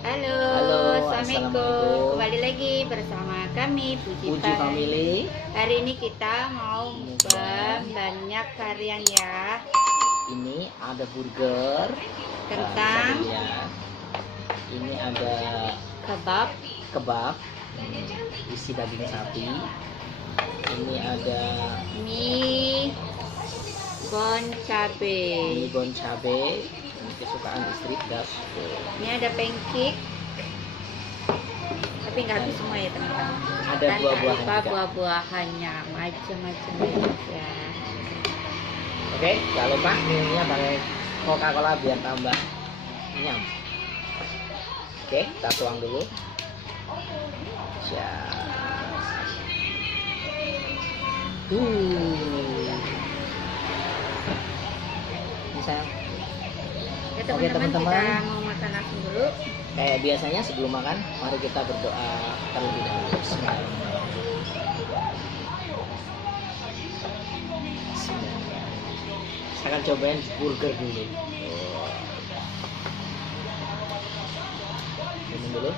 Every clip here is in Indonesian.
Halo, Halo, Assalamualaikum. assalamualaikum. Kembali lagi bersama kami Puji Puji Family. Hari ini kita mau Mukbang. banyak varian ya. Ini ada burger, Kentang. bisa dilihat. Ini ada Kebab, kebab, isi daging sapi. Ini ada mie, bon cabe. mie bon cabe, ini kesukaan istri gas. Ini ada pancake. Tapi nggak habis semua ya teman-teman. Ada Dan buah-buahan tak lupa juga. buah-buahannya macam-macam ya. Oke, jangan lupa minumnya pakai Coca-Cola biar tambah nyam. Oke, kita tuang dulu. Siap. Ini sayang. Ya Oke, teman-teman, teman-teman. kita mau makan langsung dulu. Kayak biasanya sebelum makan, mari kita berdoa terlebih dahulu. Bismillahirrahmanirrahim. Saya akan cobain burger dulu. Minum dulu.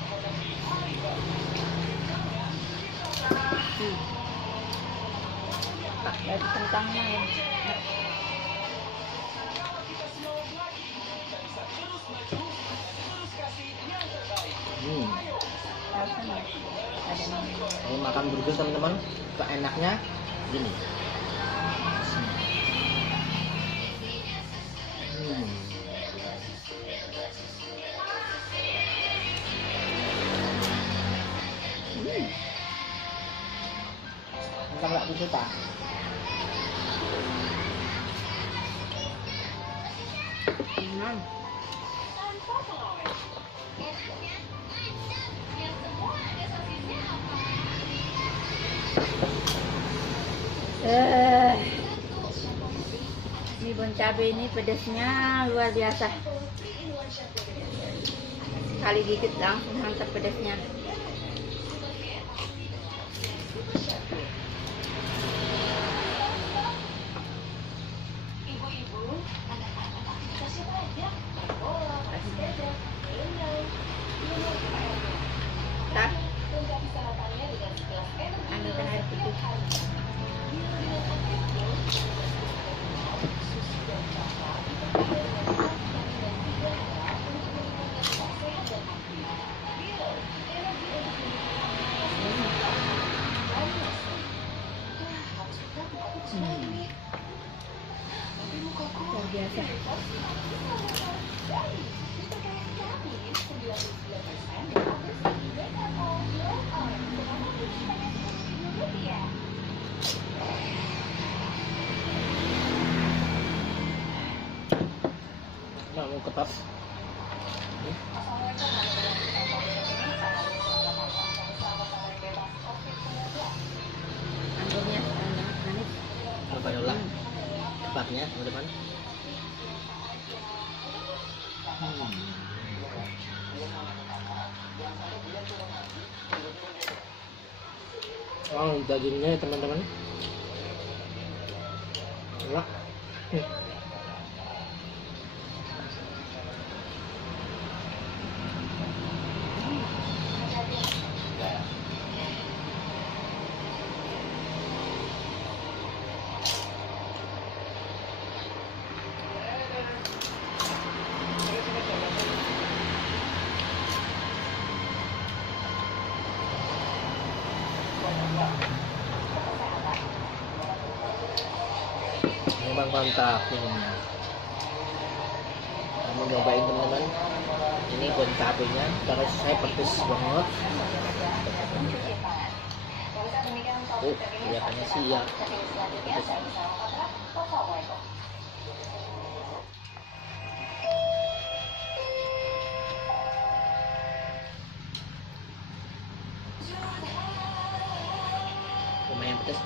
Dari kentangnya ya. Rasanya ada namanya. Ini makan burger teman-teman, keenaknya gini. Kita nggak bisa tak? Mie bon cabe ini pedasnya luar biasa. Kali gigit langsung mantap pedasnya. Tak, ambilkan air putih. Luar biasa. Nggak mau ketat. Anggurnya manis. Alhamdulillah. Kebabnya teman-teman. Oh, dagingnya teman-teman. Enak. Memang mantap minumnya. Kamu nyobain teman-teman. Ini bon cabenya, karena saya pedes banget. Kelihatannya sih ya. Pedes. Lumayan pedes.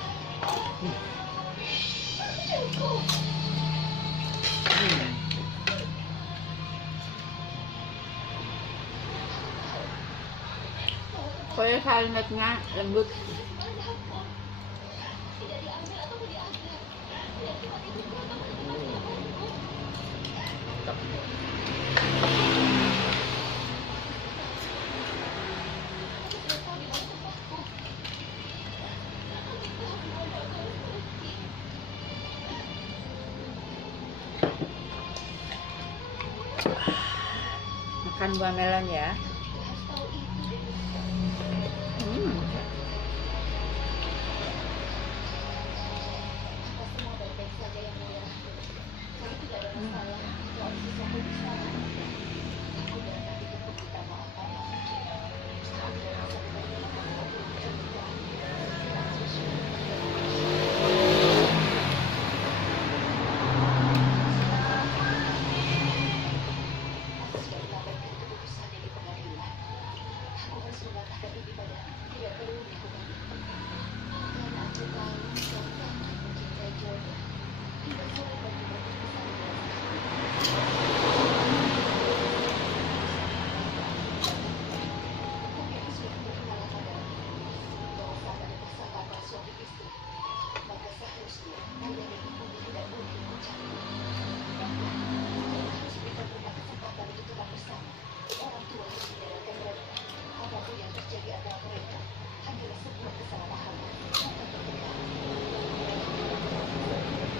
Pokoknya kalimatnya lembut. Mantap. Makan buah melon ya. Hmm.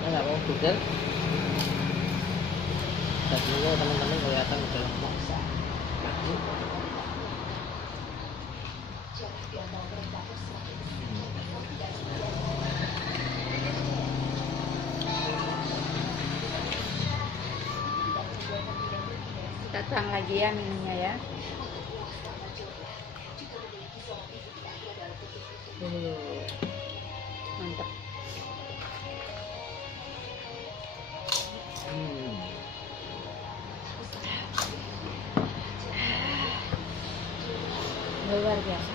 Nggak mau Google. Dan dulu teman-teman kelihatan udah lemah. Datang lagi ya minumnya ya. Mantap. Luar biasa.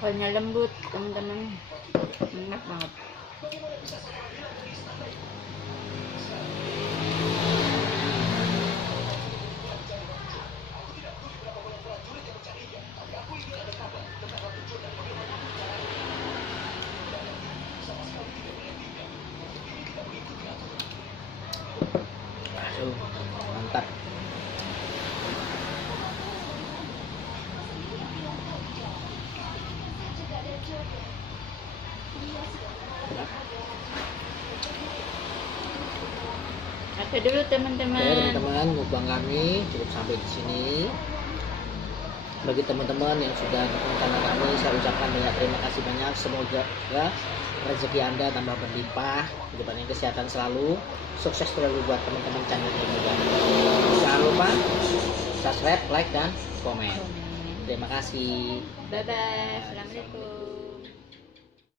Kuahnya lembut teman-teman, enak banget. Mantap. Oke dulu teman-teman. Oke teman-teman, mukbang kami cukup sampai di sini. Bagi teman-teman yang sudah dukung channel kami, saya ucapkan banyak terima kasih banyak. Semoga ya, rezeki Anda tambah berlimpah, kehidupan kesehatan selalu, sukses selalu buat teman-teman channel ini juga. Jangan lupa subscribe, like, dan komen. Terima kasih. Bye bye. Assalamualaikum.